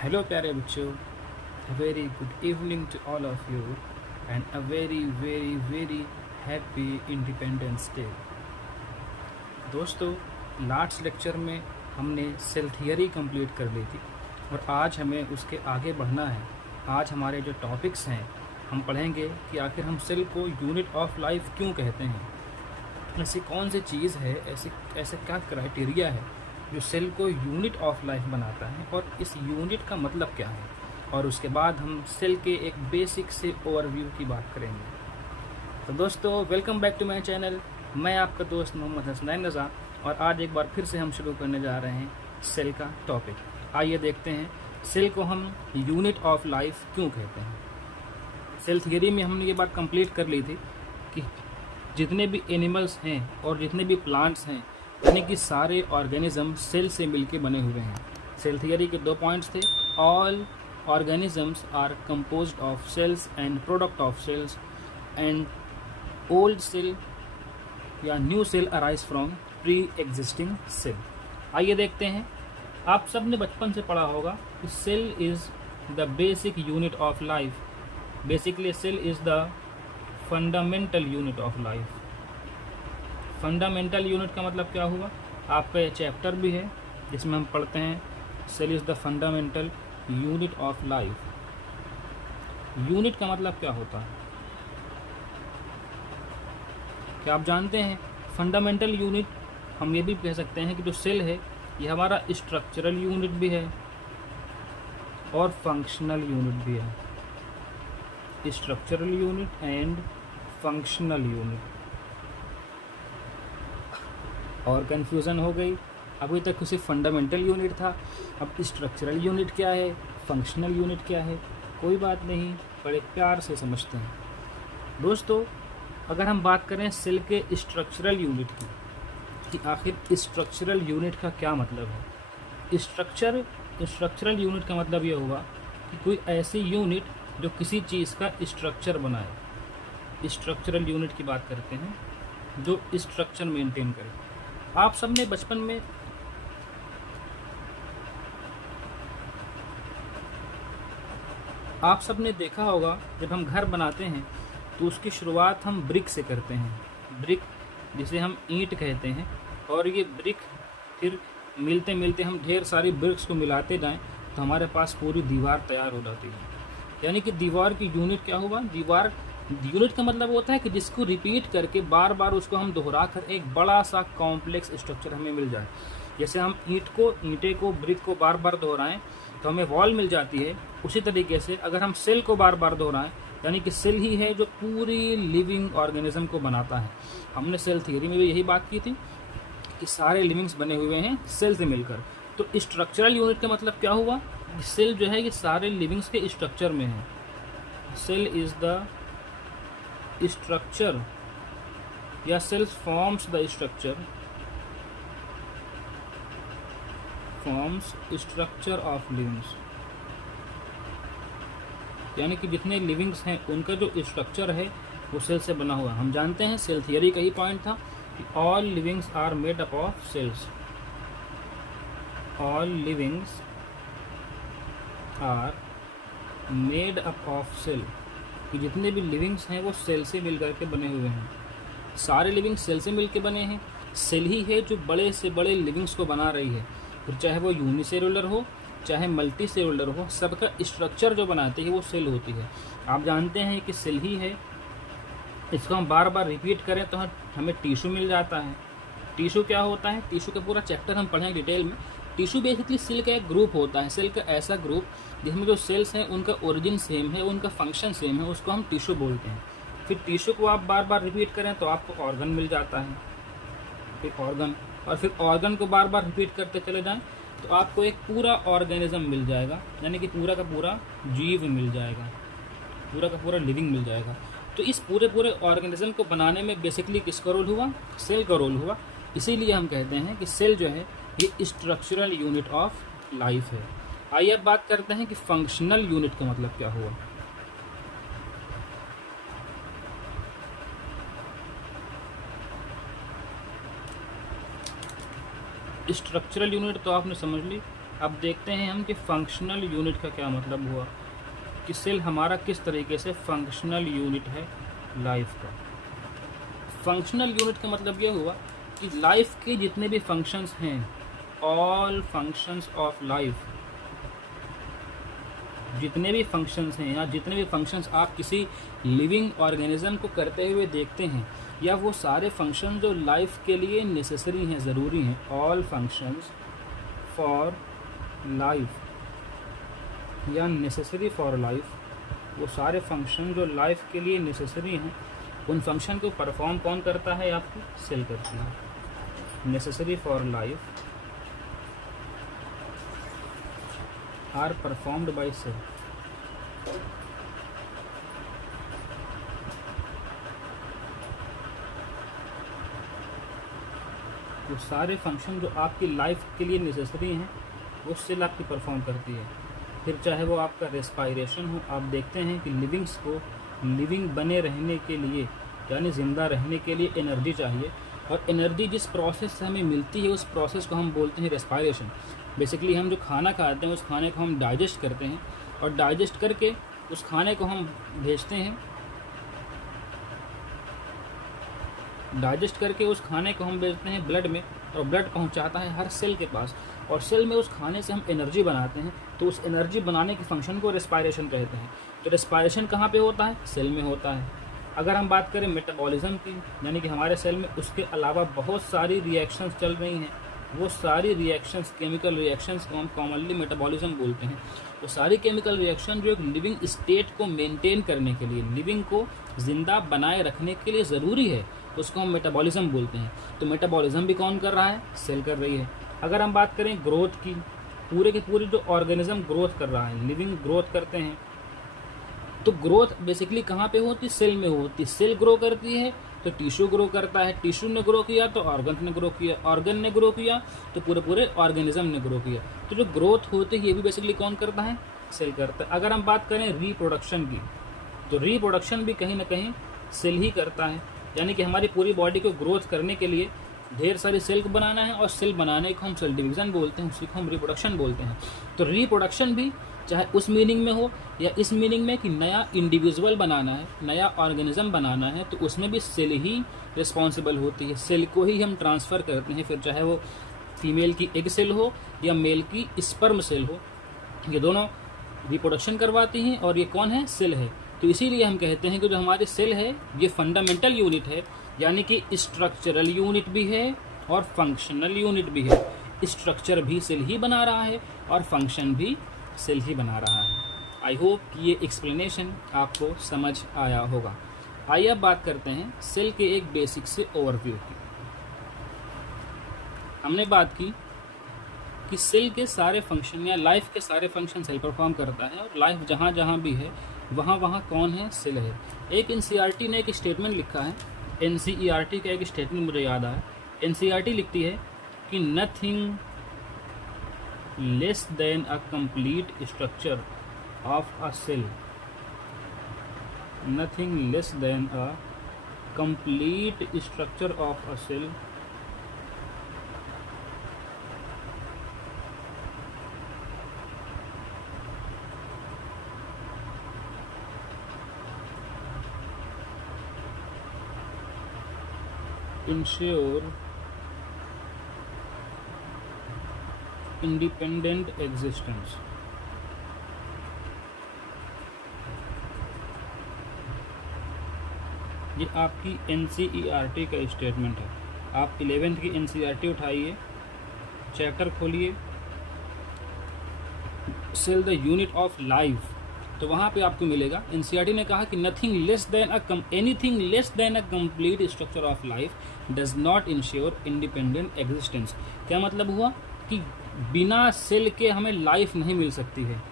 Hello प्यारे बच्चों, very good evening to all of you and a very very very happy Independence Day. दोस्तों, last lecture में हमने cell theory complete कर ली थी और आज हमें उसके आगे बढ़ना है। आज हमारे जो टॉपिक्स हैं हम पढ़ेंगे कि आखिर हम सेल को यूनिट ऑफ लाइफ क्यों कहते हैं, ऐसी कौन सी चीज़ है, ऐसे क्या क्राइटेरिया है जो सेल को यूनिट ऑफ लाइफ बनाता है और इस यूनिट का मतलब क्या है। और उसके बाद हम सेल के एक बेसिक से ओवरव्यू की बात करेंगे। तो दोस्तों, welcome back to my channel. मैं आपका दोस्त मोहम्मद हसनैन रज़ा और आज एक बार फिर से हम शुरू करने जा रहे हैं सेल का टॉपिक। आइए देखते हैं सेल को हम यूनिट ऑफ लाइफ क्यों कहते हैं। सेल थियरी में हमने ये बात कंप्लीट कर ली थी कि जितने भी एनिमल्स हैं और जितने भी प्लांट्स हैं, यानी कि सारे ऑर्गेनिज्म सेल से मिलके बने हुए हैं। सेल थियरी के 2 पॉइंट्स थे। All organisms are composed of cells and product of cells and old cell या new cell arise from pre existing cell. आइए देखते हैं। आप सब ने बचपन से पढ़ा होगा कि cell is the basic unit of life. Basically cell is the fundamental unit of life. Fundamental unit का मतलब क्या हुआ? आपका ये चैप्टर भी है जिसमें हम पढ़ते हैं cell is the fundamental unit of life. Unit का मतलब क्या होता है, क्या आप जानते हैं? फंडामेंटल यूनिट हम ये भी कह सकते हैं कि जो सेल है ये हमारा स्ट्रक्चरल यूनिट भी है और फंक्शनल यूनिट भी है। Structural unit and functional unit. और कन्फ्यूज़न हो गई, अभी तक सिर्फ फंडामेंटल यूनिट था, अब स्ट्रक्चरल यूनिट क्या है, फंक्शनल यूनिट क्या है। कोई बात नहीं, बड़े प्यार से समझते हैं। दोस्तों, अगर हम बात करें सेल के स्ट्रक्चरल यूनिट की कि आखिर स्ट्रक्चरल यूनिट का क्या मतलब है। स्ट्रक्चरल यूनिट का मतलब ये हुआ कि कोई ऐसी यूनिट जो किसी चीज़ का स्ट्रक्चर बनाए। स्ट्रक्चरल यूनिट की बात करते हैं जो स्ट्रक्चर मेंटेन करे। आप सबने बचपन में देखा होगा, जब हम घर बनाते हैं तो उसकी शुरुआत हम ब्रिक से करते हैं। ब्रिक जिसे हम ईंट कहते हैं, और ये ब्रिक फिर मिलते मिलते हम ढेर सारी ब्रिक्स को मिलाते जाएं तो हमारे पास पूरी दीवार तैयार हो जाती है। यानी कि दीवार की यूनिट क्या हुआ? दीवार यूनिट का मतलब होता है कि जिसको रिपीट करके बार बार उसको हम दोहरा कर एक बड़ा सा कॉम्प्लेक्स स्ट्रक्चर हमें मिल जाए। जैसे हम ईंटे को ब्रिक को बार बार दोहराएं तो हमें वॉल मिल जाती है, उसी तरीके से अगर हम सेल को बार बार दोहराएं, यानी कि सेल ही है जो पूरी लिविंग ऑर्गेनिज्म को बनाता है। हमने सेल थियरी में भी यही बात की थी कि सारे लिविंग्स बने हुए हैं सेल से मिलकर। तो स्ट्रक्चरल यूनिट का मतलब क्या हुआ? सेल जो है ये सारे लिविंग्स के स्ट्रक्चर में है। सेल इज़ द structure या cells forms the structure of livings। यानी कि जितने लिविंग्स हैं उनका जो स्ट्रक्चर है वो सेल से बना हुआ है। हम जानते हैं सेल थियरी का ही पॉइंट था कि all livings are made up of cells. All livings are made up of cell, कि जितने भी लिविंग्स हैं वो सेल से मिल करके बने हुए हैं। सारे लिविंग्स सेल से मिल के बने हैं। सेल ही है जो बड़े से बड़े लिविंग्स को बना रही है, फिर चाहे वो यूनिसेलुलर हो चाहे मल्टी सेलुलर हो, सबका स्ट्रक्चर जो बनाती है वो सेल होती है। आप जानते हैं कि सेल ही है, इसको हम बार बार रिपीट करें तो हमें टिश्यू मिल जाता है। टिश्यू क्या होता है? टिश्यू का पूरा चैप्टर हम पढ़ेंगे डिटेल में। टिश्यू बेसिकली सेल का एक ग्रुप होता है, सेल का ऐसा ग्रुप जिसमें जो सेल्स हैं उनका ओरिजिन सेम है, उनका फंक्शन सेम है, उसको हम टिश्यू बोलते हैं। फिर टिश्यू को आप बार बार रिपीट करें तो आपको ऑर्गन मिल जाता है, फिर ऑर्गन, और फिर ऑर्गन को बार बार रिपीट करते चले जाएं तो आपको एक पूरा ऑर्गेनिज्म मिल जाएगा, यानी कि पूरा का पूरा जीव मिल जाएगा, पूरा का पूरा लिविंग मिल जाएगा। तो इस पूरे ऑर्गेनिज्म को बनाने में बेसिकली किसका रोल हुआ? सेल का रोल हुआ। इसीलिए हम कहते हैं कि सेल जो है ये स्ट्रक्चरल यूनिट ऑफ लाइफ है। आइए अब बात करते हैं कि फंक्शनल यूनिट का मतलब क्या हुआ। स्ट्रक्चरल यूनिट तो आपने समझ ली, अब देखते हैं हम कि फंक्शनल यूनिट का क्या मतलब हुआ, कि सेल हमारा किस तरीके से फंक्शनल यूनिट है लाइफ का। फंक्शनल यूनिट का मतलब ये हुआ कि लाइफ के जितने भी फंक्शंस हैं, ऑल फंक्शंस ऑफ लाइफ, जितने भी फंक्शंस हैं या जितने भी फंक्शंस आप किसी लिविंग ऑर्गेनिज्म को करते हुए देखते हैं, या वो सारे फंक्शन जो लाइफ के लिए नेसेसरी हैं, ज़रूरी हैं, ऑल फंक्शंस फॉर लाइफ या नेसेसरी फॉर लाइफ, वो सारे फंक्शन जो लाइफ के लिए नेसेसरी हैं, उन फंक्शन को परफॉर्म कौन करता है? आपकी सेल करती है। Necessary for life are performed by cell. वो सारे फंक्शन जो आपकी लाइफ के लिए नेसेसरी हैं, वो सेल आपकी परफॉर्म करती है। फिर चाहे वो आपका रेस्पायरेशन हो, आप देखते हैं कि लिविंग्स को लिविंग बने रहने के लिए, यानी ज़िंदा रहने के लिए एनर्जी चाहिए, और एनर्जी जिस प्रोसेस से हमें मिलती है उस प्रोसेस को हम बोलते हैं रेस्पायरेशन। बेसिकली हम जो खाना खाते हैं उस खाने को हम डाइजेस्ट करते हैं, और डाइजेस्ट करके उस खाने को हम भेजते हैं, डाइजेस्ट करके उस खाने को हम भेजते हैं ब्लड में, और ब्लड पहुंचाता है हर सेल के पास, और सेल में उस खाने से हम एनर्जी बनाते हैं। तो उस एनर्जी बनाने के फंक्शन को रेस्पायरेशन कहते हैं। तो रेस्पायरेशन कहाँ पे होता है? सेल में होता है। अगर हम बात करें मेटाबॉलिज्म की, यानी कि हमारे सेल में उसके अलावा बहुत सारी रिएक्शंस चल रही हैं, वो सारी रिएक्शंस, केमिकल रिएक्शंस को हम कॉमनली मेटाबॉलिज्म बोलते हैं। वो सारी केमिकल रिएक्शन जो एक लिविंग स्टेट को मेंटेन करने के लिए, लिविंग को ज़िंदा बनाए रखने के लिए ज़रूरी है, उसको हम मेटाबॉलिज्म बोलते हैं। तो मेटाबॉलिज्म भी कौन कर रहा है? सेल कर रही है। अगर हम बात करें ग्रोथ की, पूरे के पूरे जो ऑर्गेनिज्म ग्रोथ कर रहा है, लिविंग ग्रोथ करते हैं, तो ग्रोथ बेसिकली कहाँ पे होती? सेल में होती। सेल ग्रो करती है तो टिश्यू ग्रो करता है, टिश्यू ने ग्रो किया तो ऑर्गन ने ग्रो किया, ऑर्गन ने ग्रो किया तो पूरे ऑर्गेनिज्म ने ग्रो किया। तो जो ग्रोथ होती है ये भी बेसिकली कौन करता है? सेल करता है। अगर हम बात करें रिप्रोडक्शन की, तो रिप्रोडक्शन भी कहीं ना कहीं सेल ही करता है। यानी कि हमारी पूरी बॉडी को ग्रोथ करने के लिए ढेर सारी सेल को बनाना है, और सेल बनाने को हम सेल डिवीज़न बोलते हैं, उसी को हम रिप्रोडक्शन बोलते हैं। तो रिप्रोडक्शन भी चाहे उस मीनिंग में हो या इस मीनिंग में कि नया इंडिविजुअल बनाना है, नया ऑर्गेनिज्म बनाना है, तो उसमें भी सेल ही रिस्पॉन्सिबल होती है। सेल को ही हम ट्रांसफ़र करते हैं, फिर चाहे वो फीमेल की एग सेल हो या मेल की स्पर्म सेल हो, ये दोनों रिप्रोडक्शन करवाती हैं, और ये कौन है? सेल है। तो इसीलिए हम कहते हैं कि जो हमारे सेल है ये फंडामेंटल यूनिट है, यानी कि स्ट्रक्चरल यूनिट भी है और फंक्शनल यूनिट भी है। स्ट्रक्चर भी सेल ही बना रहा है और फंक्शन भी सेल ही बना रहा है। आई होप कि ये एक्सप्लेनेशन आपको समझ आया होगा। आइए अब बात करते हैं सेल के एक बेसिक से ओवरव्यू की। हमने बात की कि सेल के सारे फंक्शन या लाइफ के सारे फंक्शन सेल परफॉर्म करता है, और लाइफ जहाँ जहाँ भी है वहाँ वहाँ कौन है? सेल है। एक एनसीईआरटी ने एक स्टेटमेंट लिखा है, एनसीईआरटी का एक स्टेटमेंट मुझे याद आया। एनसीईआरटी लिखती है कि nothing less than a complete structure of a cell, nothing less than a complete structure of a cell ensure independent existence। ये आपकी एनसीईआरटी का स्टेटमेंट है। आप 11th की एनसीईआरटी उठाइए, चैप्टर खोलिए cell the unit of life, तो वहाँ पे आपको मिलेगा एनसीईआरटी ने कहा कि anything less than a complete structure of life does not ensure independent existence. क्या मतलब हुआ? कि बिना सेल के हमें लाइफ नहीं मिल सकती है।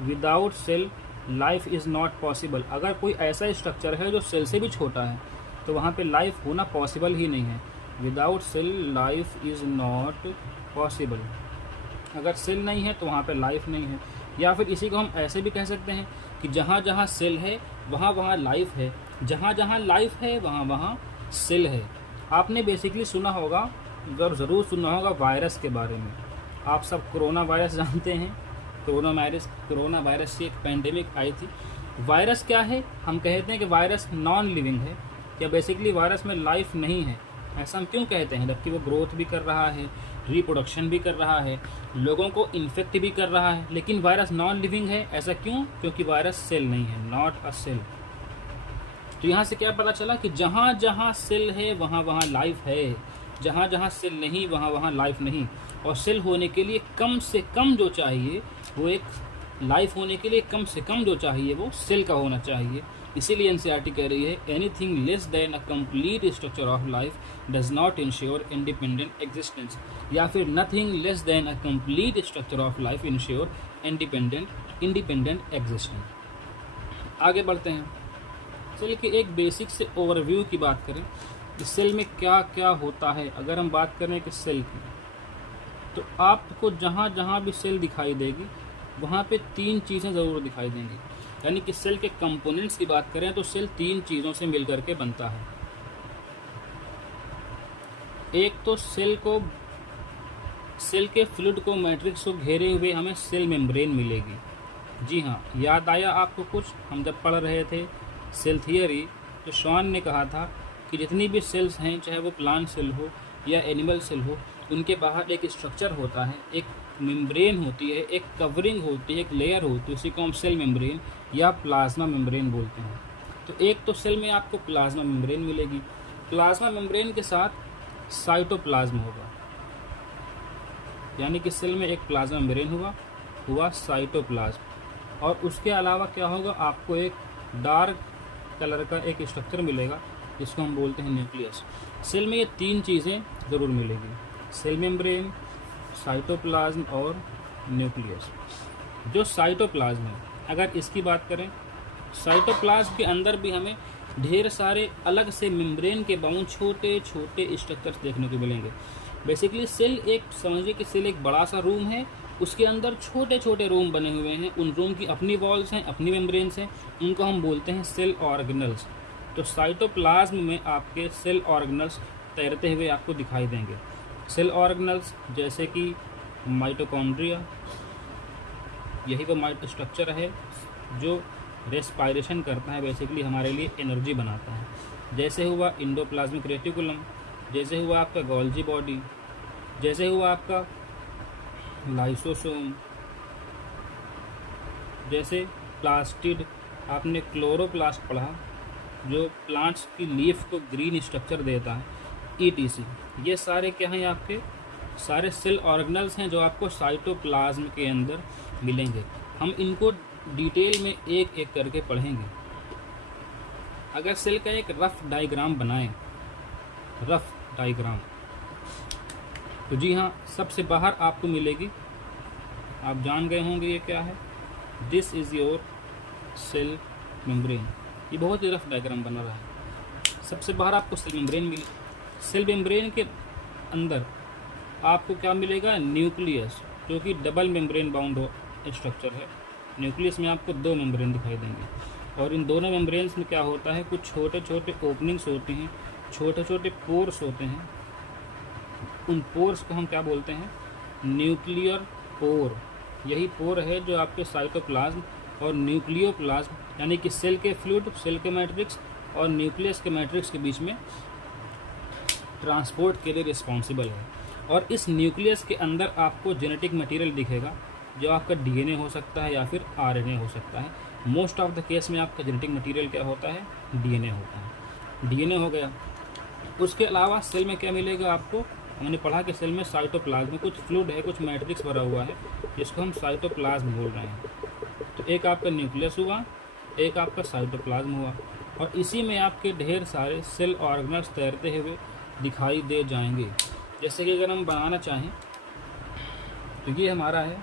Without cell life is not possible. अगर कोई ऐसा स्ट्रक्चर है जो सेल से भी छोटा है तो वहाँ पे लाइफ होना पॉसिबल ही नहीं है। Without cell life is not possible. अगर सेल नहीं है तो वहाँ पे लाइफ नहीं है। या फिर इसी को हम ऐसे भी कह सकते हैं कि जहाँ जहाँ सेल है वहाँ वहाँ लाइफ है, जहाँ जहाँ लाइफ है वहाँ वहाँ सेल है। आपने बेसिकली सुना होगा, ज़रूर सुना होगा वायरस के बारे में। आप सब कोरोना वायरस जानते हैं। कोरोना वायरस की एक पेंडेमिक आई थी। वायरस क्या है? हम कहते हैं कि वायरस नॉन लिविंग है, या बेसिकली वायरस में लाइफ नहीं है। ऐसा हम क्यों कहते हैं? जबकि वो ग्रोथ भी कर रहा है, रिप्रोडक्शन भी कर रहा है, लोगों को इन्फेक्ट भी कर रहा है, लेकिन वायरस नॉन लिविंग है। ऐसा क्यों? क्योंकि वायरस सेल नहीं है, नॉट अ सेल। तो यहाँ से क्या पता चला कि जहाँ जहाँ सेल है वहाँ वहाँ लाइफ है, जहाँ जहाँ सेल नहीं वहाँ वहाँ लाइफ नहीं। और सेल होने के लिए कम से कम जो चाहिए वो एक लाइफ होने के लिए कम से कम जो चाहिए वो सेल का होना चाहिए। इसीलिए एनसीईआरटी कह रही है anything less than a complete structure of life does not ensure independent existence, या फिर nothing less than a complete structure of life ensure independent existence. आगे बढ़ते हैं। सेल के एक बेसिक से ओवरव्यू की बात करें कि सेल में क्या क्या होता है। अगर हम बात करें कि सेल की, तो आपको जहाँ जहाँ भी सेल दिखाई देगी वहाँ पे 3 चीज़ें ज़रूर दिखाई देंगी। यानी कि सेल के कंपोनेंट्स की बात करें तो सेल 3 चीज़ों से मिलकर के बनता है। एक तो सेल के फ्लूइड को, मैट्रिक्स को घेरे हुए हमें सेल मेम्ब्रेन मिलेगी। जी हाँ, याद आया आपको कुछ? हम जब पढ़ रहे थे सेल थियरी तो श्वान ने कहा था कि जितनी भी सेल्स हैं, चाहे वो प्लांट सेल हो या एनिमल सेल हो, उनके बाहर एक स्ट्रक्चर होता है, एक मेम्ब्रेन होती है, एक कवरिंग होती है, एक लेयर होती है, उसी को हम सेल मेम्ब्रेन या प्लाज्मा मेम्ब्रेन बोलते हैं। तो एक तो सेल में आपको प्लाज्मा मेम्ब्रेन मिलेगी। प्लाज्मा मेम्ब्रेन के साथ साइटोप्लाज्म होगा, यानी कि सेल में एक प्लाज्मा मेम्ब्रेन हुआ साइटोप्लाज्म। और उसके अलावा क्या होगा? आपको एक डार्क कलर का एक स्ट्रक्चर मिलेगा जिसको हम बोलते हैं न्यूक्लियस। सेल में ये 3 चीज़ें ज़रूर मिलेगी, सेल मेम्ब्रेन, साइटोप्लाज्म और न्यूक्लियस। जो साइटोप्लाज्म है, अगर इसकी बात करें, साइटोप्लाज्म के अंदर भी हमें ढेर सारे अलग से मेम्ब्रेन के बाउंड छोटे छोटे स्ट्रक्चर्स देखने को मिलेंगे। बेसिकली सेल एक, समझिए कि सेल एक बड़ा सा रूम है, उसके अंदर छोटे छोटे रूम बने हुए हैं। उन रूम की अपनी वॉल्स हैं, अपनी मेम्ब्रेन्स हैं, उनको हम बोलते हैं सेल ऑर्गेनल्स। तो साइटोप्लाज्म में आपके सेल ऑर्गेनल्स तैरते हुए आपको दिखाई देंगे। सेल ऑर्गेनल्स जैसे कि माइटोकॉन्ड्रिया, यही वो माइटो स्ट्रक्चर है जो रेस्पायरेशन करता है, बेसिकली हमारे लिए एनर्जी बनाता है। जैसे हुआ इंडोप्लाज्मिक रेटिकुलम, जैसे हुआ आपका गोल्जी बॉडी, जैसे हुआ आपका लाइसोसोम, जैसे प्लास्टिड, आपने क्लोरोप्लास्ट पढ़ा जो प्लांट्स की लीफ को ग्रीन स्ट्रक्चर देता है, ETC। ये सारे क्या हैं? आपके सारे सेल ऑर्गेनल्स हैं जो आपको साइटोप्लाज्म के अंदर मिलेंगे। हम इनको डिटेल में एक एक करके पढ़ेंगे। अगर सेल का एक रफ डायग्राम बनाएं, रफ डायग्राम, तो जी हाँ, सबसे बाहर आपको मिलेगी, आप जान गए होंगे ये क्या है, this is your cell membrane. ये बहुत ही रफ डायग्राम बना रहा है। सबसे बाहर आपको सेल मेम्ब्रेन मिले। सेल मेम्ब्रेन के अंदर आपको क्या मिलेगा? न्यूक्लियस, जो कि डबल मेम्ब्रेन बाउंड स्ट्रक्चर है। न्यूक्लियस में आपको 2 मेम्ब्रेन दिखाई देंगे, और इन दोनों मेम्ब्रेन्स में क्या होता है? कुछ छोटे छोटे ओपनिंग्स होती हैं, छोटे छोटे पोर्स होते हैं। उन पोर्स को हम क्या बोलते हैं? Nuclear pore. यही पोर है जो आपके साइटोप्लाज्म और न्यूक्लियोप्लाज्म, यानी कि सेल के फ्लूइड, सेल के मैट्रिक्स और न्यूक्लियस के मैट्रिक्स के बीच में ट्रांसपोर्ट के लिए रिस्पॉन्सिबल है। और इस न्यूक्लियस के अंदर आपको जेनेटिक मटेरियल दिखेगा, जो आपका DNA हो सकता है या फिर RNA हो सकता है। मोस्ट ऑफ द केस में आपका जेनेटिक मटेरियल क्या होता है? DNA होता है। DNA हो गया। उसके अलावा सेल में क्या मिलेगा आपको? हमने पढ़ा कि सेल में साइटोप्लाज्म में कुछ फ्लूइड है, कुछ मैट्रिक्स भरा हुआ है, जिसको हम साइटोप्लाज्म बोल रहे हैं। तो एक आपका न्यूक्लियस हुआ, एक आपका साइटोप्लाज्म हुआ, और इसी में आपके ढेर सारे सेल ऑर्गेनल्स तैरते हुए दिखाई दे जाएंगे। जैसे कि अगर हम बनाना चाहें तो ये हमारा है,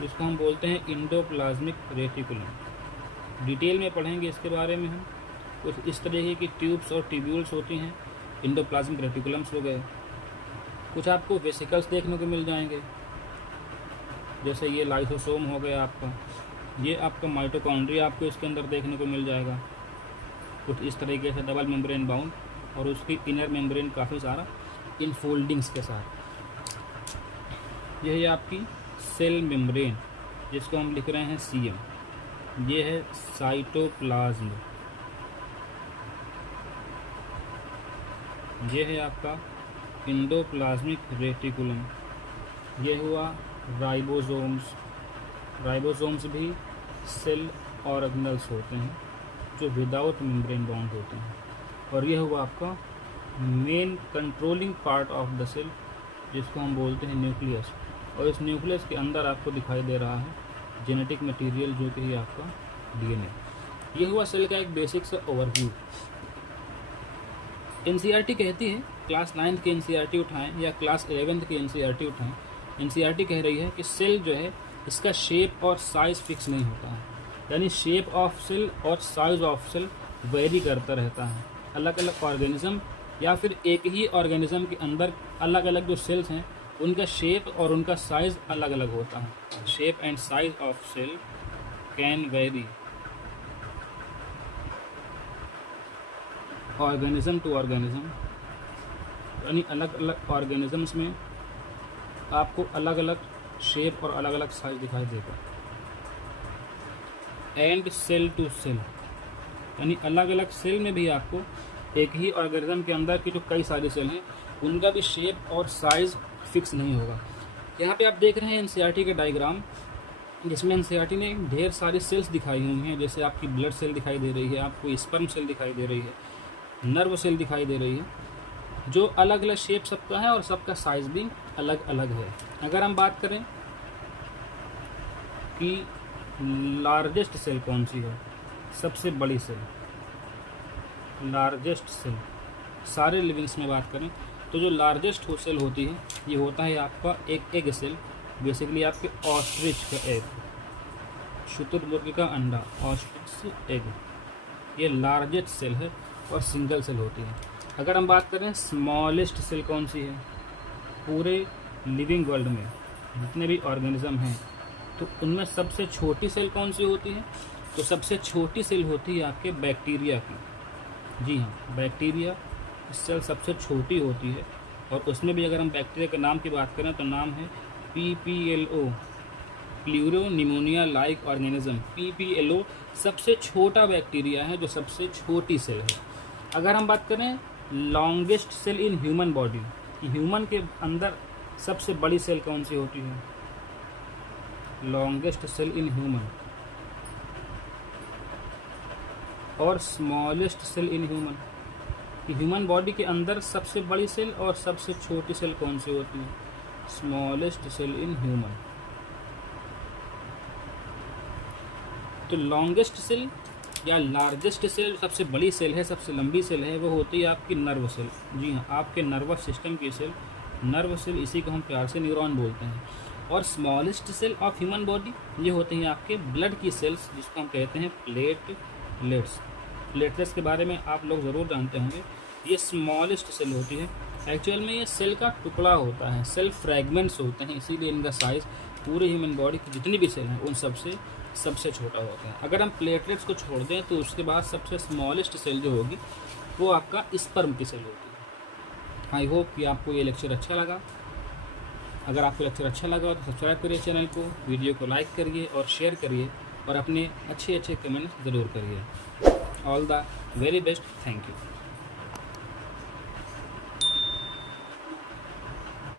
जिसको हम बोलते हैं इंडोप्लाज्मिक रेटिकुलम। डिटेल में पढ़ेंगे इसके बारे में हम। कुछ इस तरीके की ट्यूब्स और ट्यूब्यूल्स होती हैं, इंडोप्लाज्मिक रेटिकुलम्स हो गए। कुछ आपको वेसिकल्स देखने को मिल जाएंगे, जैसे ये लाइसोसोम हो गया आपका, ये आपका माइटोकॉन्ड्रिया आपको इसके अंदर देखने को मिल जाएगा। कुछ इस तरीके से डबल मेम्ब्रेन बाउंड, और उसकी इनर मेम्ब्रेन काफ़ी सारा इनफोल्डिंग्स के साथ। यह है आपकी सेल मेम्ब्रेन, जिसको हम लिख रहे हैं सीएम। ये है साइटोप्लाज्म। ये है आपका इंडोप्लाज्मिक रेटिकुलम। ये हुआ राइबोसोम्स। राइबोसोम्स भी सेल ऑर्गेनल्स होते हैं जो विदाउट मेम्ब्रेन बाउंड होते हैं। और ये हुआ आपका main controlling part of the cell, जिसको हम बोलते हैं न्यूक्लियस। और इस न्यूक्लियस के अंदर आपको दिखाई दे रहा है जेनेटिक मटेरियल, जो कि है आपका डीएनए। ये हुआ सेल का एक बेसिक सा ओवरव्यू। एनसीईआरटी कहती है, क्लास 9 के एनसीईआरटी उठाएं या क्लास 11 के एनसीईआरटी उठाएं, एनसीईआरटी कह रही है कि सेल जो है इसका शेप और साइज़ फिक्स नहीं होता है। यानी शेप ऑफ सेल और साइज़ ऑफ सेल वेरी करता रहता है। अलग अलग ऑर्गेनिज्म या फिर एक ही ऑर्गेनिज्म के अंदर अलग अलग जो सेल्स हैं उनका शेप और उनका साइज़ अलग अलग होता है। Shape and size of cell can vary organism to organism, यानी अलग अलग ऑर्गेनिजम्स में आपको अलग अलग शेप और अलग अलग साइज दिखाई देगा। एंड सेल टू सेल, यानी अलग अलग सेल में भी आपको एक ही ऑर्गेनिज्म के अंदर की जो कई सारी सेल हैं उनका भी शेप और साइज़ फिक्स नहीं होगा। यहाँ पे आप देख रहे हैं एनसीईआरटी के डायग्राम, जिसमें एनसीईआरटी ने ढेर सारी सेल्स दिखाई हुई हैं। जैसे आपकी ब्लड सेल दिखाई दे रही है, आपको स्पर्म सेल दिखाई दे रही है, नर्व सेल दिखाई दे रही है, जो अलग अलग शेप सबका है और सबका साइज़ भी अलग अलग है। अगर हम बात करें कि लार्जेस्ट सेल कौन सी है, सबसे बड़ी सेल, लार्जेस्ट सेल, सारे लिविंग्स में बात करें तो जो लार्जेस्ट सेल होती है ये होता है आपका एक एग सेल। बेसिकली आपके ऑस्ट्रिच का एग, शुतुरमुर्ग का अंडा, ऑस्ट्रिच एग, ये लार्जेस्ट सेल है और सिंगल सेल होती है। अगर हम बात करें स्मॉलेस्ट सेल कौन सी है, पूरे लिविंग वर्ल्ड में जितने भी ऑर्गेनिज्म हैं तो उनमें सबसे छोटी सेल कौन सी होती है, तो सबसे छोटी सेल होती है आपके बैक्टीरिया की। जी हाँ, बैक्टीरिया सेल सबसे छोटी होती है। और उसमें भी अगर हम बैक्टीरिया के नाम की बात करें तो नाम है PPLO, pleuro pneumonia like organism. PPLO सबसे छोटा बैक्टीरिया है, जो सबसे छोटी सेल है। अगर हम बात करें longest cell in human body, human के अंदर सबसे बड़ी सेल कौन सी होती है, लॉन्गेस्ट सेल इन ह्यूमन, और smallest cell in human, human body के अंदर सबसे बड़ी सेल और सबसे छोटी सेल कौन सी होती है, स्मॉलेस्ट सेल इन ह्यूमन। तो लॉन्गेस्ट सेल या लार्जेस्ट सेल, सबसे बड़ी सेल है, सबसे लंबी सेल है, वो होती है आपकी नर्व सेल। जी हाँ, आपके नर्वस सिस्टम की सेल, नर्व सेल, इसी को हम प्यार से न्यूरॉन बोलते हैं। और smallest cell of human body ये होते हैं आपके ब्लड की सेल्स, जिसको हम कहते हैं प्लेटलेट्स। प्लेटलेट्स के बारे में आप लोग ज़रूर जानते होंगे। ये स्मॉलेस्ट सेल होती है। एक्चुअल में ये सेल का टुकड़ा होता है, सेल फ्रैगमेंट्स होते हैं, इसीलिए इनका साइज़ पूरे ह्यूमन बॉडी की जितनी भी सेल हैं उन सबसे छोटा होता है। अगर हम प्लेटलेट्स को छोड़ दें तो उसके बाद सबसे स्मॉलेस्ट सेल जो होगी वो आपका स्पर्म की सेल होती है। आई होप कि आपको ये लेक्चर अच्छा लगा। अगर आपको लेक्चर अच्छा लगा तो सब्सक्राइब करिए चैनल को, वीडियो को लाइक करिए और शेयर करिए, और अपने अच्छे कमेंट्स ज़रूर करिए। All the very best, thank you.